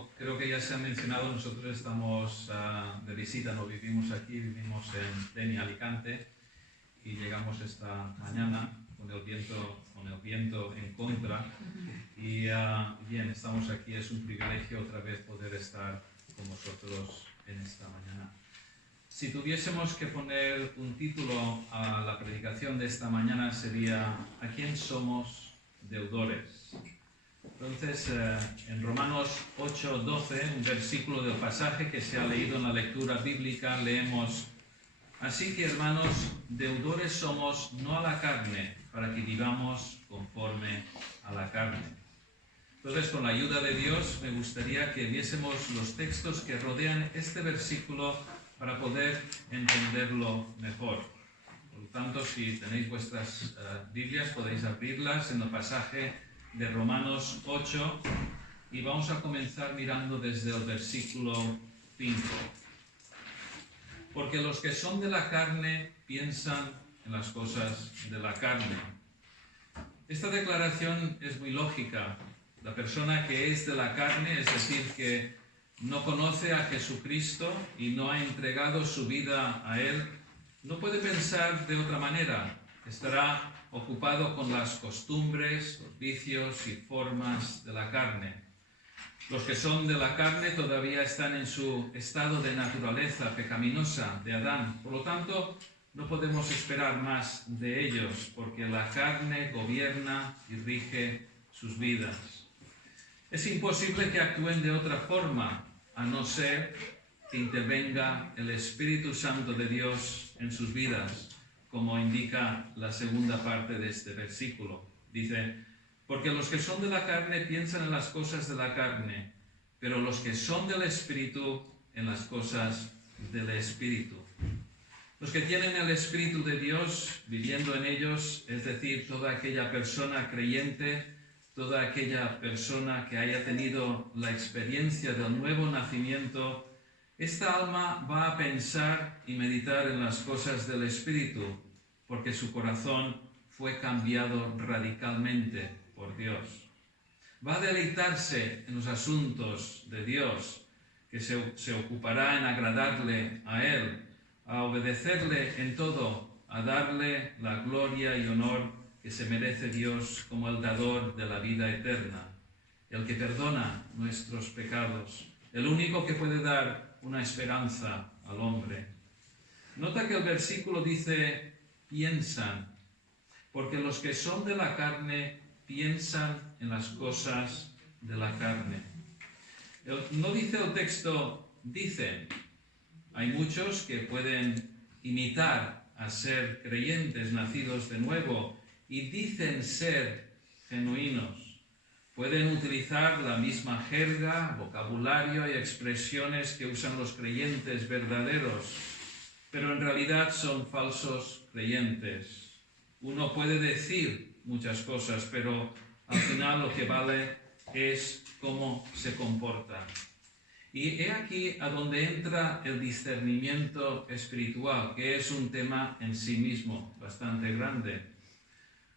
como creo que ya se ha mencionado, nosotros estamos de visita, no vivimos aquí, vivimos en Denia, Alicante, y llegamos esta mañana con el viento en contra. Y bien, estamos aquí, es un privilegio otra vez poder estar con vosotros en esta mañana. Si tuviésemos que poner un título a la predicación de esta mañana sería ¿a quién somos deudores? Entonces, en Romanos 8:12, un versículo del pasaje que se ha leído en la lectura bíblica, leemos: así que, hermanos, deudores somos no a la carne, para que vivamos conforme a la carne. Entonces, con la ayuda de Dios, me gustaría que viésemos los textos que rodean este versículo para poder entenderlo mejor. Por lo tanto, si tenéis vuestras Biblias, podéis abrirlas en el pasaje de Romanos 8 y vamos a comenzar mirando desde el versículo 5. Porque los que son de la carne piensan en las cosas de la carne. Esta declaración es muy lógica. La persona que es de la carne, es decir, que no conoce a Jesucristo y no ha entregado su vida a Él, no puede pensar de otra manera. Estará ocupado con las costumbres, los vicios y formas de la carne. Los que son de la carne todavía están en su estado de naturaleza pecaminosa de Adán. Por lo tanto, no podemos esperar más de ellos, porque la carne gobierna y rige sus vidas. Es imposible que actúen de otra forma, a no ser que intervenga el Espíritu Santo de Dios en sus vidas, como indica la segunda parte de este versículo. Dice: porque los que son de la carne piensan en las cosas de la carne, pero los que son del Espíritu en las cosas del Espíritu. Los que tienen el Espíritu de Dios viviendo en ellos, es decir, toda aquella persona creyente, toda aquella persona que haya tenido la experiencia del nuevo nacimiento, esta alma va a pensar y meditar en las cosas del Espíritu, porque su corazón fue cambiado radicalmente por Dios. Va a deleitarse en los asuntos de Dios, que se ocupará en agradarle a Él, a obedecerle en todo, a darle la gloria y honor que se merece Dios como el dador de la vida eterna, el que perdona nuestros pecados, el único que puede dar una esperanza al hombre. Nota que el versículo dice piensan, porque los que son de la carne piensan en las cosas de la carne. No dice el texto dicen. Hay muchos que pueden imitar a ser creyentes nacidos de nuevo y dicen ser genuinos. Pueden utilizar la misma jerga, vocabulario y expresiones que usan los creyentes verdaderos, pero en realidad son falsos creyentes. Uno puede decir muchas cosas, pero al final lo que vale es cómo se comporta. Y he aquí a donde entra el discernimiento espiritual, que es un tema en sí mismo bastante grande.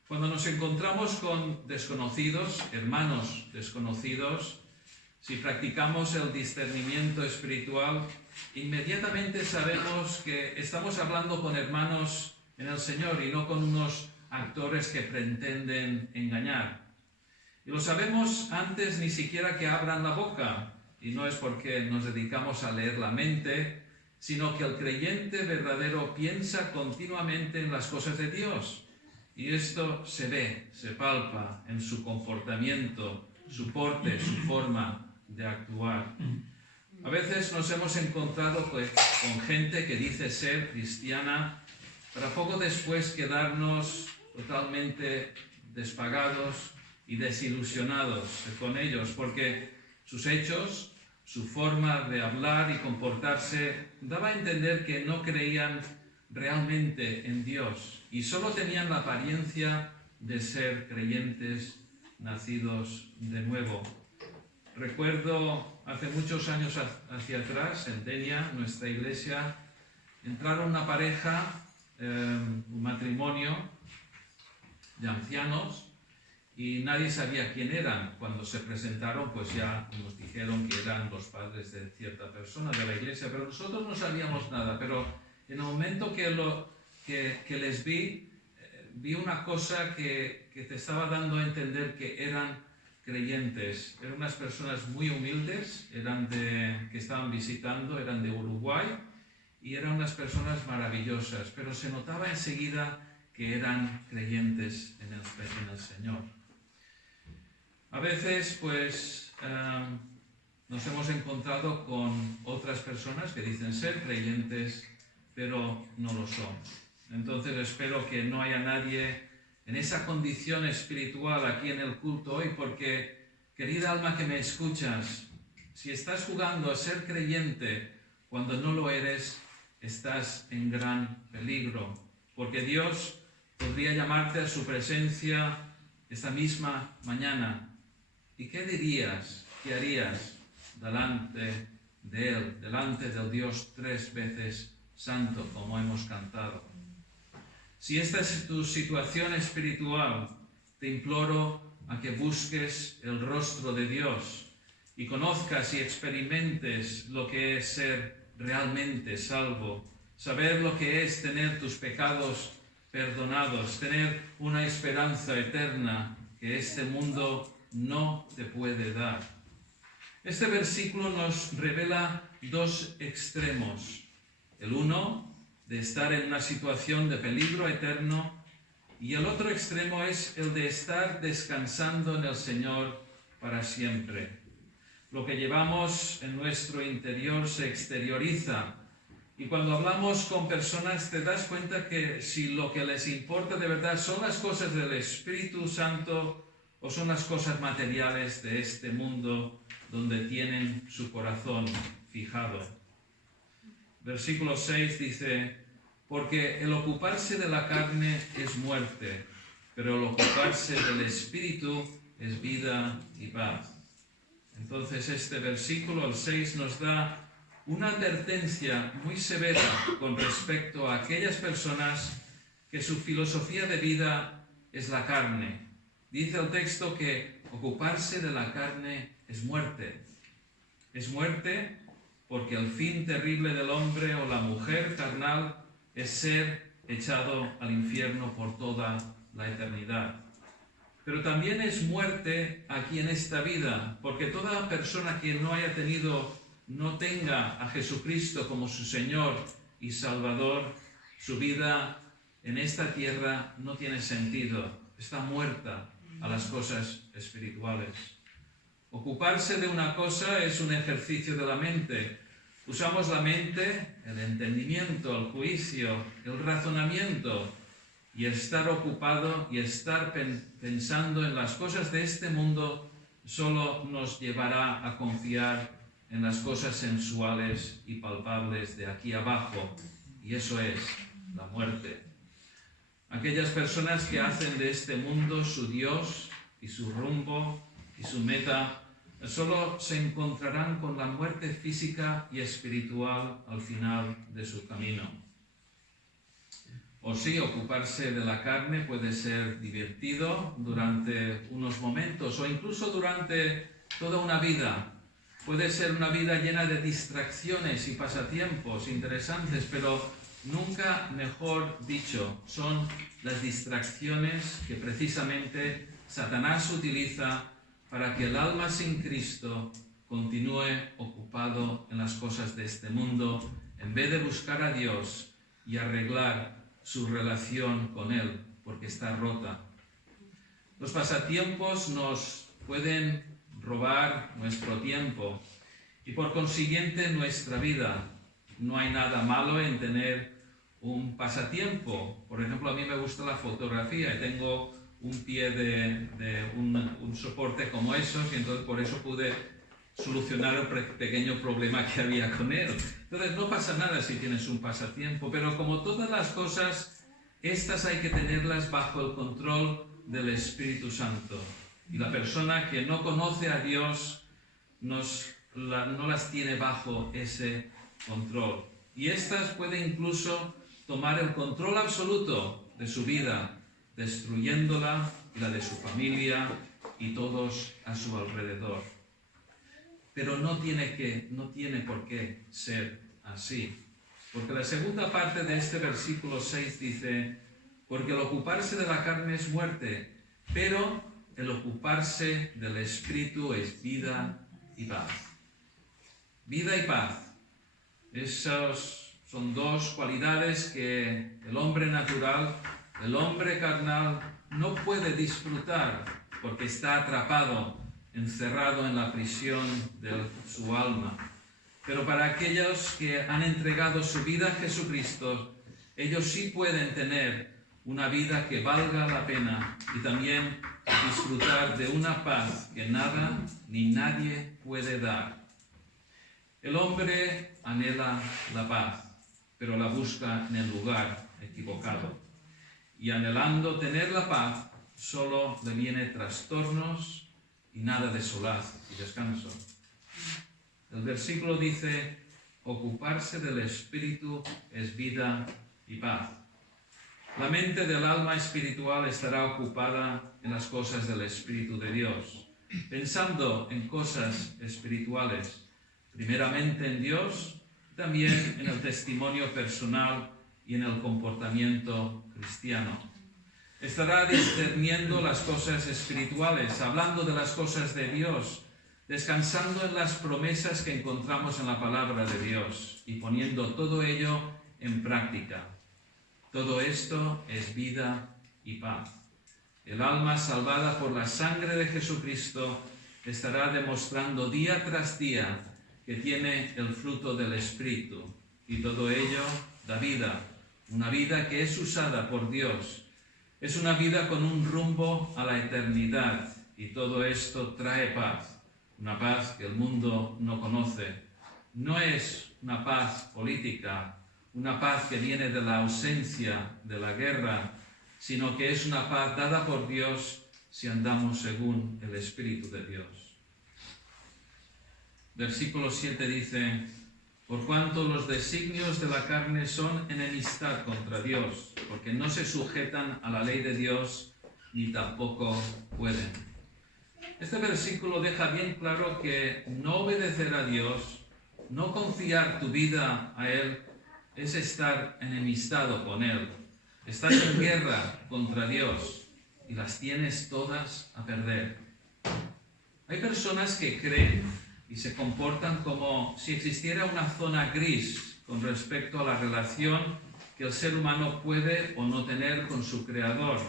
Cuando nos encontramos con desconocidos, hermanos desconocidos, si practicamos el discernimiento espiritual, inmediatamente sabemos que estamos hablando con hermanos en el Señor y no con unos actores que pretenden engañar. Y lo sabemos antes ni siquiera que abran la boca. Y no es porque nos dedicamos a leer la mente, sino que el creyente verdadero piensa continuamente en las cosas de Dios. Y esto se ve, se palpa en su comportamiento, su porte, su forma de actuar. A veces nos hemos encontrado con gente que dice ser cristiana, para poco después quedarnos totalmente despagados y desilusionados con ellos, porque sus hechos, su forma de hablar y comportarse daba a entender que no creían realmente en Dios y solo tenían la apariencia de ser creyentes nacidos de nuevo. Recuerdo hace muchos años hacia atrás, en Denia, nuestra iglesia, entraron una pareja, un matrimonio de ancianos, y nadie sabía quién eran. Cuando se presentaron, pues ya nos dijeron que eran los padres de cierta persona de la iglesia, pero nosotros no sabíamos nada. Pero en el momento que les vi una cosa que te estaba dando a entender que eran creyentes. Eran unas personas muy humildes, que estaban visitando, eran de Uruguay, y eran unas personas maravillosas, pero se notaba enseguida que eran creyentes en el Señor. A veces, pues, nos hemos encontrado con otras personas que dicen ser creyentes, pero no lo son. Entonces espero que no haya nadie en esa condición espiritual aquí en el culto hoy, porque, querida alma que me escuchas, si estás jugando a ser creyente cuando no lo eres, estás en gran peligro, porque Dios podría llamarte a su presencia esta misma mañana. ¿Y qué dirías? ¿Qué harías delante de Él, delante del Dios 3 veces santo, como hemos cantado? Si esta es tu situación espiritual, te imploro a que busques el rostro de Dios y conozcas y experimentes lo que es ser realmente salvo, saber lo que es tener tus pecados perdonados, tener una esperanza eterna que este mundo no te puede dar. Este versículo nos revela dos extremos. El uno, de estar en una situación de peligro eterno, y el otro extremo es el de estar descansando en el Señor para siempre. Lo que llevamos en nuestro interior se exterioriza, y cuando hablamos con personas te das cuenta que si lo que les importa de verdad son las cosas del Espíritu Santo o son las cosas materiales de este mundo donde tienen su corazón fijado. Versículo 6 dice: porque el ocuparse de la carne es muerte, pero el ocuparse del Espíritu es vida y paz. Entonces este versículo, el 6, nos da una advertencia muy severa con respecto a aquellas personas que su filosofía de vida es la carne. Dice el texto que ocuparse de la carne es muerte. Es muerte porque el fin terrible del hombre o la mujer carnal es ser echado al infierno por toda la eternidad. Pero también es muerte aquí en esta vida, porque toda persona que no tenga a Jesucristo como su Señor y Salvador, su vida en esta tierra no tiene sentido, está muerta a las cosas espirituales. Ocuparse de una cosa es un ejercicio de la mente. Usamos la mente, el entendimiento, el juicio, el razonamiento, y estar ocupado y estar pensando en las cosas de este mundo solo nos llevará a confiar en las cosas sensuales y palpables de aquí abajo, y eso es la muerte. Aquellas personas que hacen de este mundo su Dios y su rumbo y su meta, solo se encontrarán con la muerte física y espiritual al final de su camino. O sí, ocuparse de la carne puede ser divertido durante unos momentos o incluso durante toda una vida. Puede ser una vida llena de distracciones y pasatiempos interesantes, pero nunca mejor dicho, son las distracciones que precisamente Satanás utiliza para que el alma sin Cristo continúe ocupado en las cosas de este mundo, en vez de buscar a Dios y arreglar su relación con Él, porque está rota. Los pasatiempos nos pueden robar nuestro tiempo y por consiguiente nuestra vida. No hay nada malo en tener un pasatiempo. Por ejemplo, a mí me gusta la fotografía y tengo un pie de un soporte como esos, y entonces por eso pude solucionar el pequeño problema que había con él. Entonces no pasa nada si tienes un pasatiempo, pero como todas las cosas, estas hay que tenerlas bajo el control del Espíritu Santo. Y la persona que no conoce a Dios no las tiene bajo ese control. Y estas pueden incluso tomar el control absoluto de su vida, destruyéndola y la de su familia y todos a su alrededor. Pero no tiene por qué ser así. Porque la segunda parte de este versículo 6 dice: porque el ocuparse de la carne es muerte, pero el ocuparse del Espíritu es vida y paz. Vida y paz. Esas son dos cualidades que el hombre natural, el hombre carnal, no puede disfrutar porque está atrapado, encerrado en la prisión de su alma. Pero para aquellos que han entregado su vida a Jesucristo, ellos sí pueden tener una vida que valga la pena y también disfrutar de una paz que nada ni nadie puede dar. El hombre anhela la paz, pero la busca en el lugar equivocado. Y anhelando tener la paz, solo le viene trastornos y nada de solaz y descanso. El versículo dice: ocuparse del Espíritu es vida y paz. La mente del alma espiritual estará ocupada en las cosas del Espíritu de Dios, pensando en cosas espirituales, primeramente en Dios, también en el testimonio personal y en el comportamiento cristiano. Estará discerniendo las cosas espirituales, hablando de las cosas de Dios, descansando en las promesas que encontramos en la palabra de Dios y poniendo todo ello en práctica. Todo esto es vida y paz. El alma salvada por la sangre de Jesucristo estará demostrando día tras día que tiene el fruto del Espíritu, y todo ello da vida, una vida que es usada por Dios. Es una vida con un rumbo a la eternidad, y todo esto trae paz, una paz que el mundo no conoce. No es una paz política, una paz que viene de la ausencia de la guerra, sino que es una paz dada por Dios si andamos según el Espíritu de Dios. Versículo 7 dice: por cuanto los designios de la carne son enemistad contra Dios, porque no se sujetan a la ley de Dios, ni tampoco pueden. Este versículo deja bien claro que no obedecer a Dios, no confiar tu vida a Él, es estar enemistado con Él. Estás en guerra contra Dios y las tienes todas a perder. Hay personas que creen y se comportan como si existiera una zona gris con respecto a la relación que el ser humano puede o no tener con su Creador.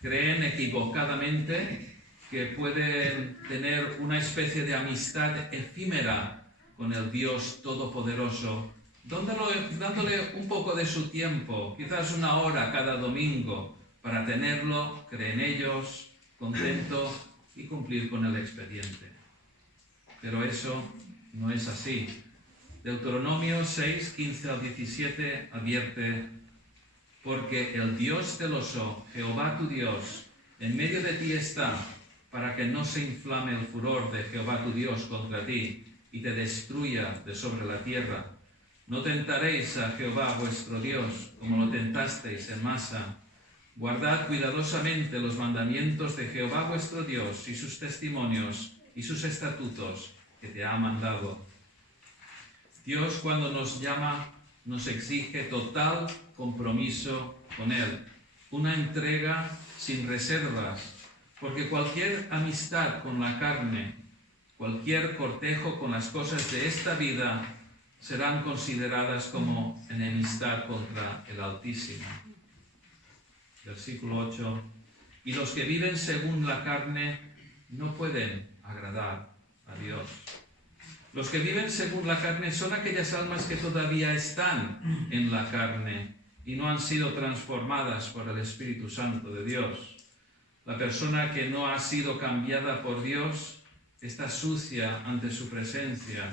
Creen equivocadamente que pueden tener una especie de amistad efímera con el Dios Todopoderoso, dándole un poco de su tiempo, quizás una hora cada domingo, para tenerlo, creen ellos, contento y cumplir con el expediente. Pero eso no es así. Deuteronomio 6, 15 al 17 advierte: porque el Dios celoso, Jehová tu Dios, en medio de ti está, para que no se inflame el furor de Jehová tu Dios contra ti y te destruya de sobre la tierra. No tentaréis a Jehová vuestro Dios, como lo tentasteis en Masa. Guardad cuidadosamente los mandamientos de Jehová vuestro Dios y sus testimonios y sus estatutos que te ha mandado. Dios, cuando nos llama, nos exige total compromiso con Él, una entrega sin reservas, porque cualquier amistad con la carne, cualquier cortejo con las cosas de esta vida, serán consideradas como enemistad contra el Altísimo. Versículo 8. Y los que viven según la carne no pueden agradar a Dios. Los que viven según la carne son aquellas almas que todavía están en la carne y no han sido transformadas por el Espíritu Santo de Dios. La persona que no ha sido cambiada por Dios está sucia ante su presencia.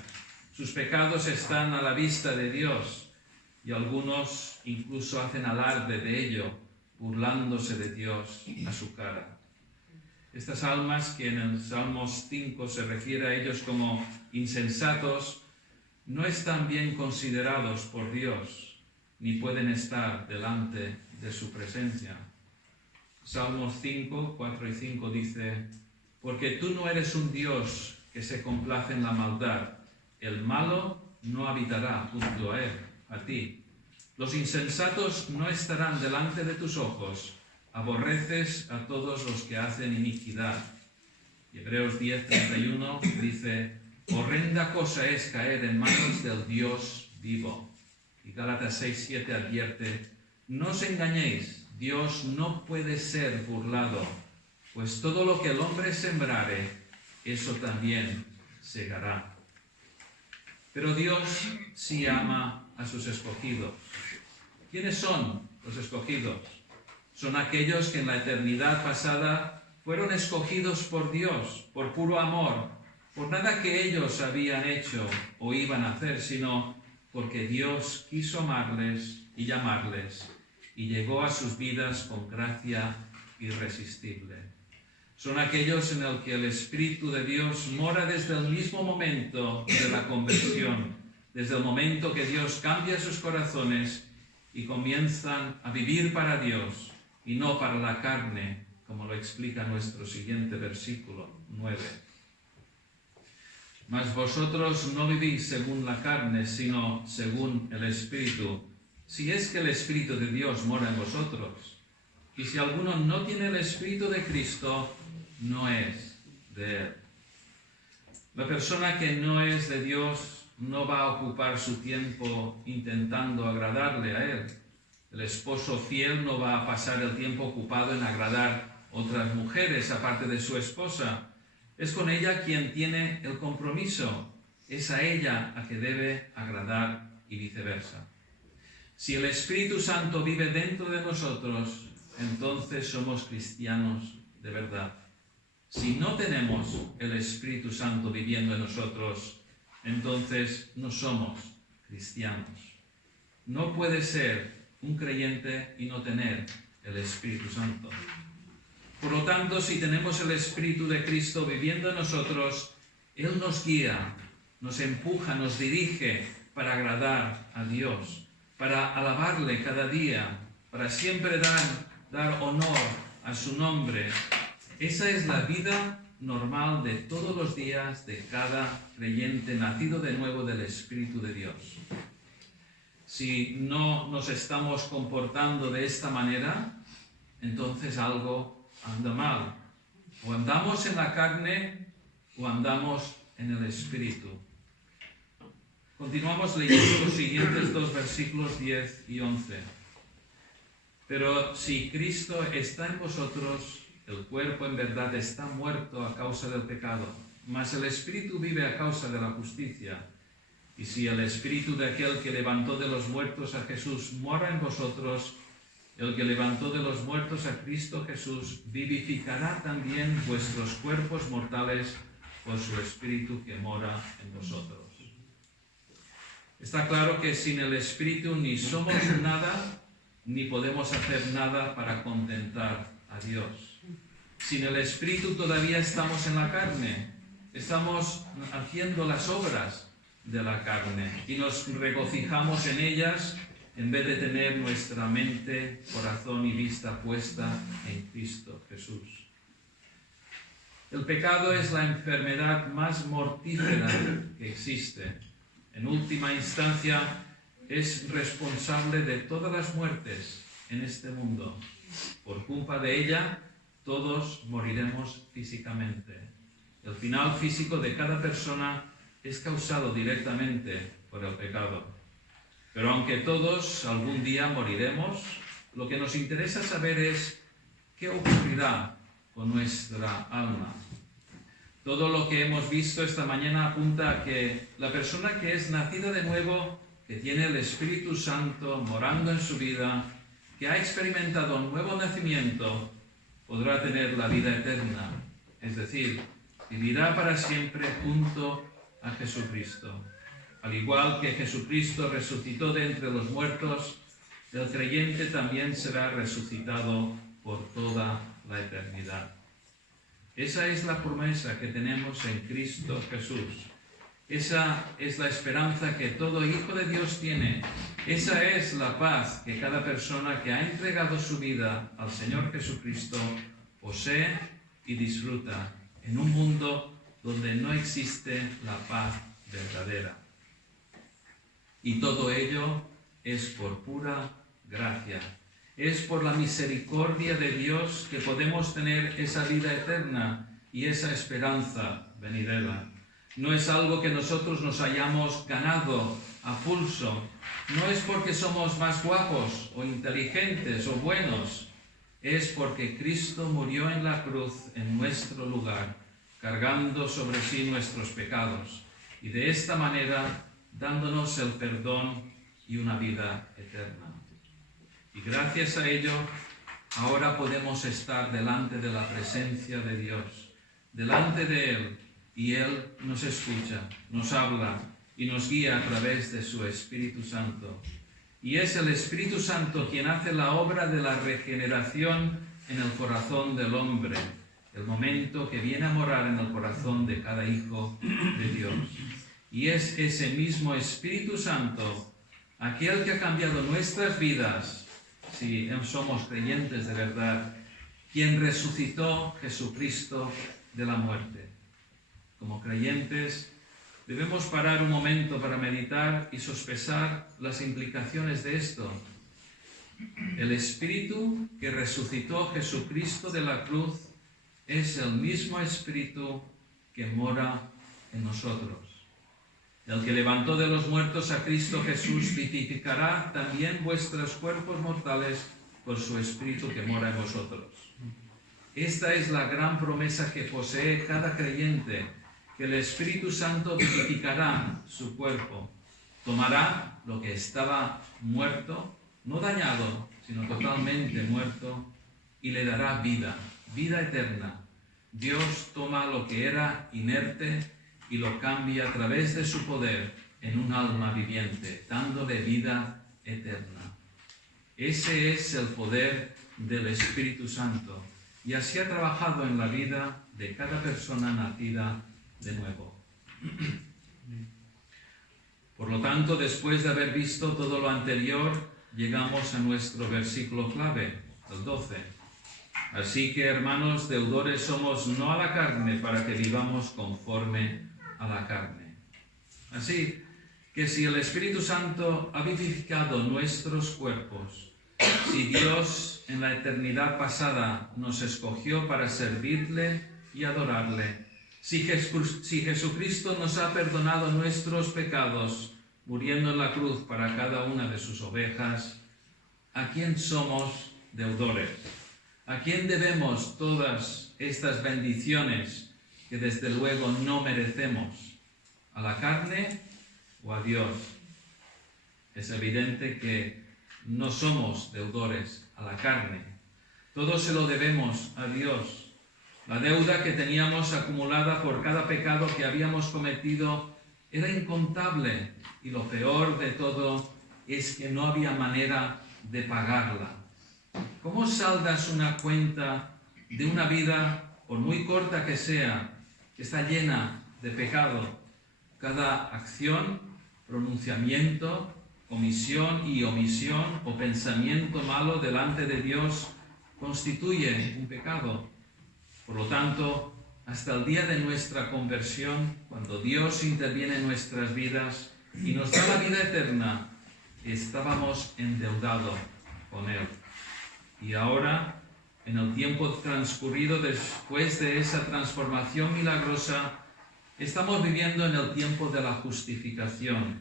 Sus pecados están a la vista de Dios y algunos incluso hacen alarde de ello, burlándose de Dios a su cara. Estas almas, que en el Salmos 5 se refiere a ellos como insensatos, no están bien considerados por Dios, ni pueden estar delante de su presencia. Salmos 5, 4 y 5 dice: porque tú no eres un Dios que se complace en la maldad, el malo no habitará junto a él, a ti. Los insensatos no estarán delante de tus ojos, aborreces a todos los que hacen iniquidad. Y Hebreos 10, 31 dice: horrenda cosa es caer en manos del Dios vivo. Y Gálatas 6, 7 advierte: no os engañéis, Dios no puede ser burlado, pues todo lo que el hombre sembrare, eso también segará. Pero Dios sí ama a sus escogidos. ¿Quiénes son los escogidos? Son aquellos que en la eternidad pasada fueron escogidos por Dios, por puro amor, por nada que ellos habían hecho o iban a hacer, sino porque Dios quiso amarles y llamarles, y llegó a sus vidas con gracia irresistible. Son aquellos en los que el Espíritu de Dios mora desde el mismo momento de la conversión, desde el momento que Dios cambia sus corazones y comienzan a vivir para Dios y no para la carne, como lo explica nuestro siguiente versículo 9. Mas vosotros no vivís según la carne, sino según el Espíritu, si es que el Espíritu de Dios mora en vosotros. Y si alguno no tiene el Espíritu de Cristo, no es de él. La persona que no es de Dios no va a ocupar su tiempo intentando agradarle a él. El esposo fiel no va a pasar el tiempo ocupado en agradar a otras mujeres aparte de su esposa. Es con ella quien tiene el compromiso. Es a ella a que debe agradar y viceversa. Si el Espíritu Santo vive dentro de nosotros, entonces somos cristianos de verdad. Si no tenemos el Espíritu Santo viviendo en nosotros, entonces no somos cristianos. No puede ser un creyente y no tener el Espíritu Santo. Por lo tanto, si tenemos el Espíritu de Cristo viviendo en nosotros, Él nos guía, nos empuja, nos dirige para agradar a Dios, para alabarle cada día, para siempre dar honor a su nombre. Esa es la vida normal de todos los días de cada creyente nacido de nuevo del Espíritu de Dios. Si no nos estamos comportando de esta manera, entonces algo anda mal. O andamos en la carne o andamos en el Espíritu. Continuamos leyendo los siguientes dos versículos 10 y 11. Pero si Cristo está en vosotros, el cuerpo en verdad está muerto a causa del pecado, mas el Espíritu vive a causa de la justicia. Y si el Espíritu de aquel que levantó de los muertos a Jesús mora en vosotros, el que levantó de los muertos a Cristo Jesús vivificará también vuestros cuerpos mortales por su Espíritu que mora en vosotros. Está claro que sin el Espíritu ni somos nada, ni podemos hacer nada para contentar a Dios. Sin el Espíritu todavía estamos en la carne, estamos haciendo las obras de la carne y nos regocijamos en ellas en vez de tener nuestra mente, corazón y vista puesta en Cristo Jesús. El pecado es la enfermedad más mortífera que existe. En última instancia, es responsable de todas las muertes en este mundo. Por culpa de ella, todos moriremos físicamente. El final físico de cada persona es causado directamente por el pecado. Pero aunque todos algún día moriremos, lo que nos interesa saber es qué ocurrirá con nuestra alma. Todo lo que hemos visto esta mañana apunta a que la persona que es nacida de nuevo, que tiene el Espíritu Santo morando en su vida, que ha experimentado un nuevo nacimiento, podrá tener la vida eterna, es decir, vivirá para siempre junto a Jesucristo. Al igual que Jesucristo resucitó de entre los muertos, el creyente también será resucitado por toda la eternidad. Esa es la promesa que tenemos en Cristo Jesús. Esa es la esperanza que todo hijo de Dios tiene. Esa es la paz que cada persona que ha entregado su vida al Señor Jesucristo posee y disfruta en un mundo donde no existe la paz verdadera. Y todo ello es por pura gracia. Es por la misericordia de Dios que podemos tener esa vida eterna y esa esperanza venidera. No es algo que nosotros nos hayamos ganado a pulso. No es porque somos más guapos o inteligentes o buenos. Es porque Cristo murió en la cruz en nuestro lugar, cargando sobre sí nuestros pecados y de esta manera dándonos el perdón y una vida eterna. Y gracias a ello, ahora podemos estar delante de la presencia de Dios, delante de Él, y Él nos escucha, nos habla y nos guía a través de su Espíritu Santo. Y es el Espíritu Santo quien hace la obra de la regeneración en el corazón del hombre, el momento que viene a morar en el corazón de cada hijo de Dios. Y es ese mismo Espíritu Santo, aquel que ha cambiado nuestras vidas, si somos creyentes de verdad, quien resucitó Jesucristo de la muerte. Como creyentes, debemos parar un momento para meditar y sospesar las implicaciones de esto. El Espíritu que resucitó Jesucristo de la cruz es el mismo Espíritu que mora en nosotros. El que levantó de los muertos a Cristo Jesús vivificará también vuestros cuerpos mortales por su Espíritu que mora en vosotros. Esta es la gran promesa que posee cada creyente, que el Espíritu Santo vivificará su cuerpo, tomará lo que estaba muerto, no dañado, sino totalmente muerto, y le dará vida, vida eterna. Dios toma lo que era inerte y lo cambia a través de su poder en un alma viviente, dándole vida eterna. Ese es el poder del Espíritu Santo, y así ha trabajado en la vida de cada persona nacida de nuevo. Por lo tanto, después de haber visto todo lo anterior, llegamos a nuestro versículo clave, el 12. Así que, hermanos, deudores somos no a la carne, para que vivamos conforme a la carne. Así que si el Espíritu Santo ha vivificado nuestros cuerpos, si Dios en la eternidad pasada nos escogió para servirle y adorarle, si Jesucristo nos ha perdonado nuestros pecados, muriendo en la cruz para cada una de sus ovejas, ¿a quién somos deudores? ¿A quién debemos todas estas bendiciones que desde luego no merecemos? ¿A la carne o a Dios? Es evidente que no somos deudores a la carne. Todo se lo debemos a Dios. La deuda que teníamos acumulada por cada pecado que habíamos cometido era incontable, y lo peor de todo es que no había manera de pagarla. ¿Cómo saldas una cuenta de una vida, por muy corta que sea, que está llena de pecado? Cada acción, pronunciamiento, omisión y omisión o pensamiento malo delante de Dios constituye un pecado. Por lo tanto, hasta el día de nuestra conversión, cuando Dios interviene en nuestras vidas y nos da la vida eterna, estábamos endeudados con Él. Y ahora, en el tiempo transcurrido después de esa transformación milagrosa, estamos viviendo en el tiempo de la justificación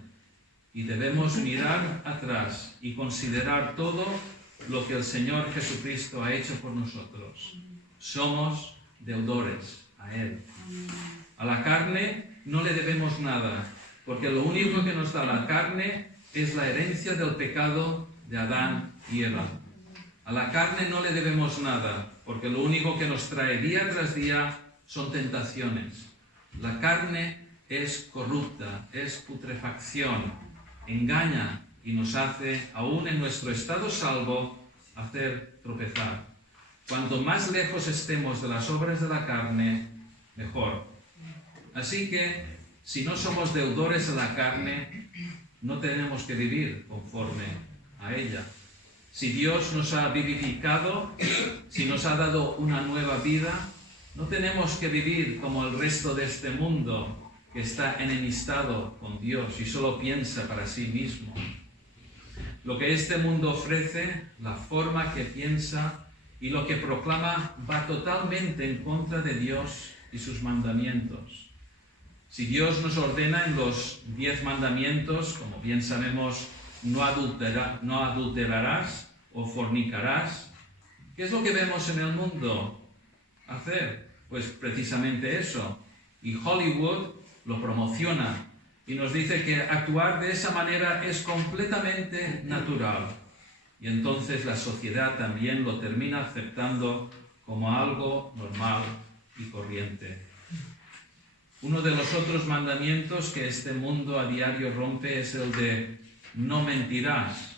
y debemos mirar atrás y considerar todo lo que el Señor Jesucristo ha hecho por nosotros. Somos deudores a Él. A la carne no le debemos nada, porque lo único que nos da la carne es la herencia del pecado de Adán y Eva. A la carne no le debemos nada, porque lo único que nos trae día tras día son tentaciones. La carne es corrupta, es putrefacción, engaña y nos hace, aún en nuestro estado salvo, hacer tropezar. Cuanto más lejos estemos de las obras de la carne, mejor. Así que si no somos deudores a la carne, no tenemos que vivir conforme a ella. Si Dios nos ha vivificado, si nos ha dado una nueva vida, no tenemos que vivir como el resto de este mundo que está enemistado con Dios y solo piensa para sí mismo. Lo que este mundo ofrece, la forma que piensa y lo que proclama va totalmente en contra de Dios y sus mandamientos. Si Dios nos ordena en los 10 mandamientos, como bien sabemos, no adulterarás o fornicarás, ¿qué es lo que vemos en el mundo hacer? Pues precisamente eso. Y Hollywood lo promociona y nos dice que actuar de esa manera es completamente natural. Y entonces la sociedad también lo termina aceptando como algo normal y corriente. Uno de los otros mandamientos que este mundo a diario rompe es el de no mentirás.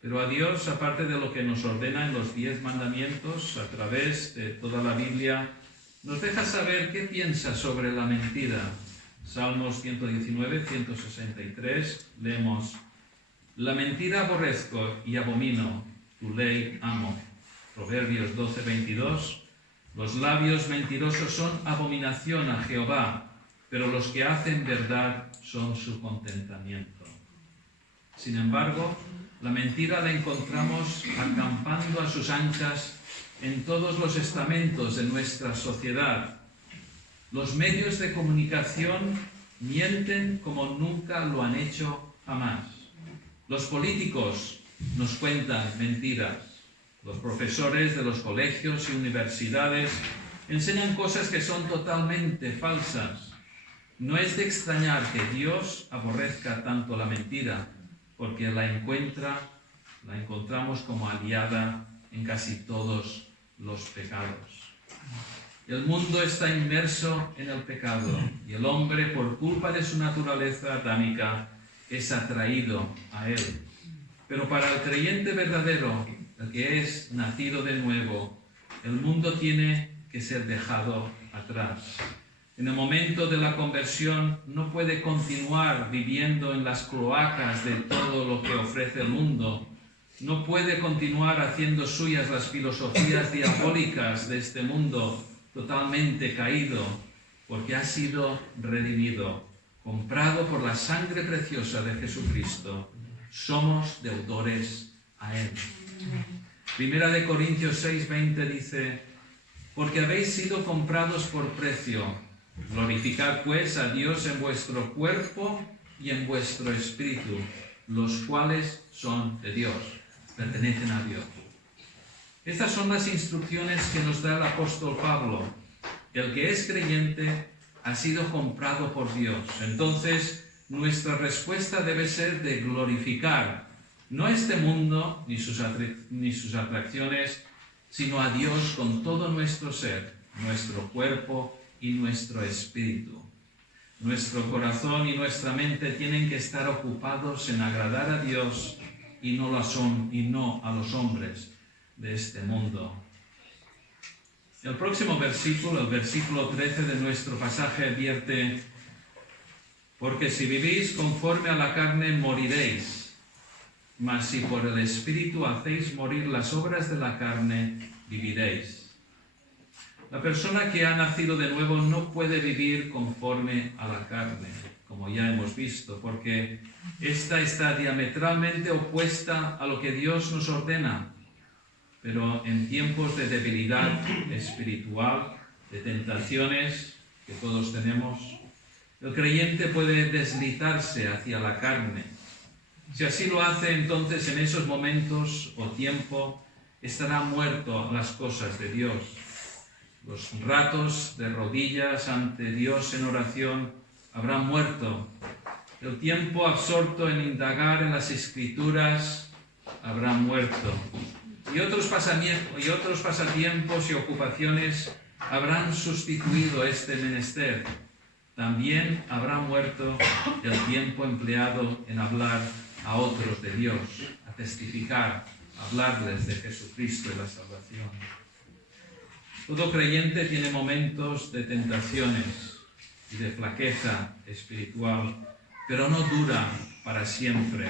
Pero a Dios, aparte de lo que nos ordena en los 10 mandamientos, a través de toda la Biblia, nos deja saber qué piensa sobre la mentira. Salmos 119, 163, leemos: la mentira aborrezco y abomino, tu ley amo. Proverbios 12, 22, los labios mentirosos son abominación a Jehová, pero los que hacen verdad son su contentamiento. Sin embargo, la mentira la encontramos acampando a sus anchas en todos los estamentos de nuestra sociedad. Los medios de comunicación mienten como nunca lo han hecho jamás. Los políticos nos cuentan mentiras. Los profesores de los colegios y universidades enseñan cosas que son totalmente falsas. No es de extrañar que Dios aborrezca tanto la mentira, porque la encontramos como aliada en casi todos los pecados. El mundo está inmerso en el pecado y el hombre, por culpa de su naturaleza adámica, es atraído a él. Pero para el creyente verdadero, el que es nacido de nuevo, el mundo tiene que ser dejado atrás. En el momento de la conversión no puede continuar viviendo en las cloacas de todo lo que ofrece el mundo. No puede continuar haciendo suyas las filosofías diabólicas de este mundo totalmente caído, porque ha sido redimido, comprado por la sangre preciosa de Jesucristo. Somos deudores a Él. Primera de Corintios 6:20 dice: porque habéis sido comprados por precio. Glorificad pues a Dios en vuestro cuerpo y en vuestro espíritu, los cuales son de Dios, pertenecen a Dios. Estas son las instrucciones que nos da el apóstol Pablo. El que es creyente ha sido comprado por Dios. Entonces, nuestra respuesta debe ser de glorificar no este mundo ni sus atracciones, sino a Dios con todo nuestro ser, nuestro cuerpo y nuestro espíritu. Nuestro corazón y nuestra mente tienen que estar ocupados en agradar a Dios y no a los hombres de este mundo. El próximo versículo, el versículo 13 de nuestro pasaje, advierte: porque si vivís conforme a la carne, moriréis, mas si por el Espíritu hacéis morir las obras de la carne, viviréis. La persona que ha nacido de nuevo no puede vivir conforme a la carne, como ya hemos visto, porque esta está diametralmente opuesta a lo que Dios nos ordena. Pero en tiempos de debilidad espiritual, de tentaciones que todos tenemos, el creyente puede deslizarse hacia la carne. Si así lo hace, entonces en esos momentos o tiempo estará muerto a las cosas de Dios. Los ratos de rodillas ante Dios en oración habrán muerto. El tiempo absorto en indagar en las Escrituras habrá muerto. Y otros pasatiempos y ocupaciones habrán sustituido este menester. También habrá muerto el tiempo empleado en hablar a otros de Dios, a testificar, a hablarles de Jesucristo y la salvación. Todo creyente tiene momentos de tentaciones, y de flaqueza espiritual, pero no dura para siempre.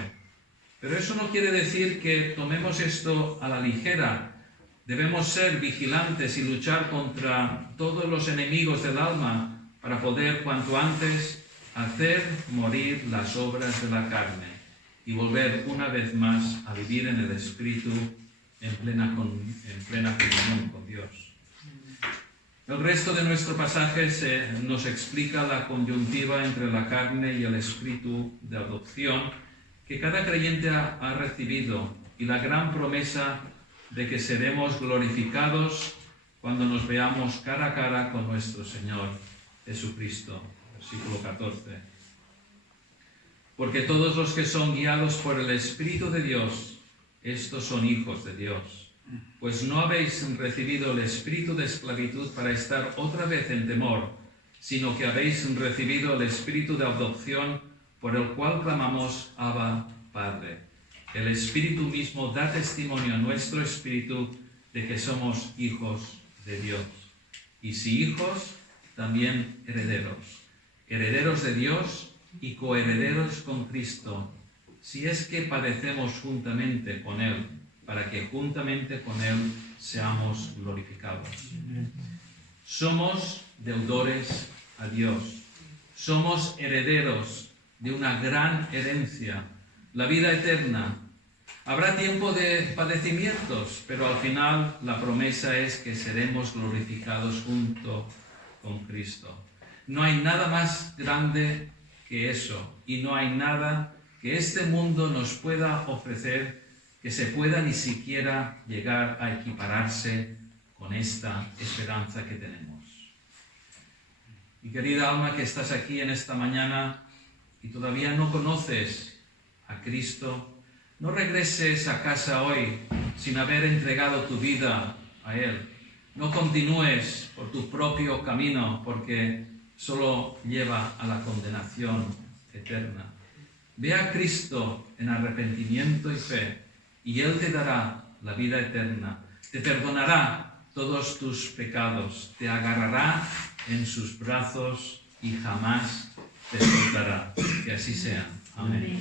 Pero eso no quiere decir que tomemos esto a la ligera. Debemos ser vigilantes y luchar contra todos los enemigos del alma para poder cuanto antes hacer morir las obras de la carne y volver una vez más a vivir en el Espíritu en plena comunión con Dios. El resto de nuestro pasaje nos explica la coyuntiva entre la carne y el espíritu de adopción que cada creyente ha recibido y la gran promesa de que seremos glorificados cuando nos veamos cara a cara con nuestro Señor Jesucristo. Versículo 14. Porque todos los que son guiados por el Espíritu de Dios, estos son hijos de Dios. Pues no habéis recibido el espíritu de esclavitud para estar otra vez en temor, sino que habéis recibido el espíritu de adopción por el cual clamamos Abba, Padre. El Espíritu mismo da testimonio a nuestro espíritu de que somos hijos de Dios. Y si hijos, también herederos. Herederos de Dios y coherederos con Cristo, si es que padecemos juntamente con Él, para que juntamente con Él seamos glorificados. Somos deudores a Dios. Somos herederos de una gran herencia, la vida eterna. Habrá tiempo de padecimientos, pero al final la promesa es que seremos glorificados junto con Cristo. No hay nada más grande que eso, y no hay nada que este mundo nos pueda ofrecer que se pueda ni siquiera llegar a equipararse con esta esperanza que tenemos. Mi querida alma que estás aquí en esta mañana y todavía no conoces a Cristo, no regreses a casa hoy sin haber entregado tu vida a Él. No continúes por tu propio camino porque solo lleva a la condenación eterna. Ve a Cristo en arrepentimiento y fe y Él te dará la vida eterna, te perdonará todos tus pecados, te agarrará en sus brazos y jamás te soltará. Que así sea. Amén.